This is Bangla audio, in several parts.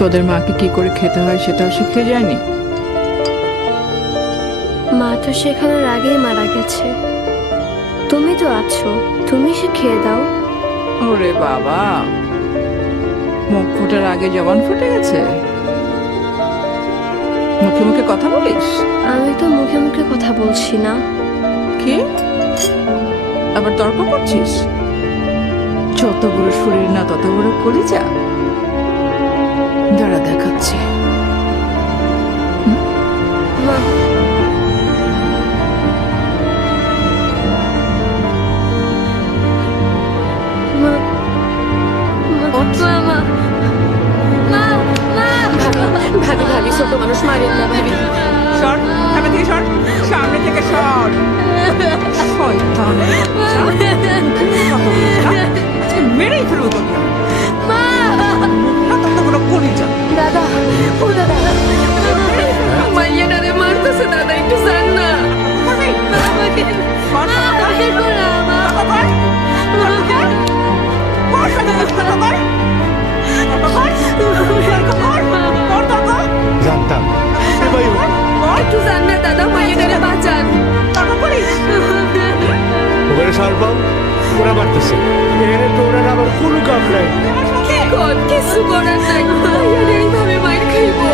তোদের মাকে কি করে খেতে হয় সেটাও শিখতে যায়নি? মা তো শেখানোর আগেই মারা গেছে। তুমি তো আছো, তুমি শিখিয়ে দাও। ওরে বাবা, মুখ ফোটার আগে জবান ফুটে গেছে। মুখে মুখে কথা বলিস? আমি তো মুখে মুখে কথা বলছি না। কি আবার তর্ক করছিস? যত বড় শরীর না তত বড় কলিজা। দাঁড়া দেখাচ্ছি। মা, মা, মা, মা, মা, ভাবি ভাবি ছোট মানুষ মারেন না ভাবি। সর, সামনে থেকে সর, সামনে থেকে সর। শয়তানের বাচ্চা। কথা বলিস না? আজকে মেরেই ফেলবো তোকে। মুখটা তত বড় কলিজা। দাদা, ও দাদা, মাইয়াটারে মারতেছে দাদা, একটু যান না। করবি? আমাকে কর, আমাকে করা মা। কর, কর, কর, কর, কর, কর, জানতাম এবারই হবে। একটু যান না দাদা, মাইয়াটারে বাঁচান। ওখানে সারবাম ওরা মারতেছে, এখানে তো ওরা আবার কোনো কাম নাই। কি কর, কিছু করার নাই। মাইয়াটারে এইভাবে মাইর খাইবো।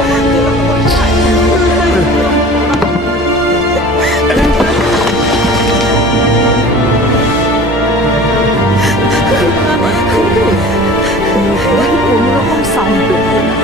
কোনোরকম সাউন্ড করবে না।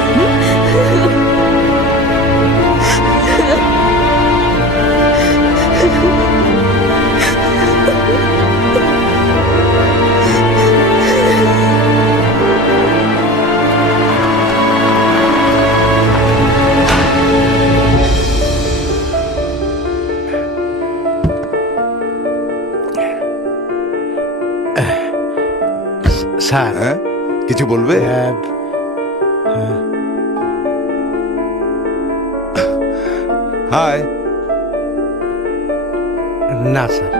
স্যার, হ্যাঁ, কিছু বলবে? হাই। না স্যার।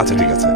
আচ্ছা ঠিক আছে।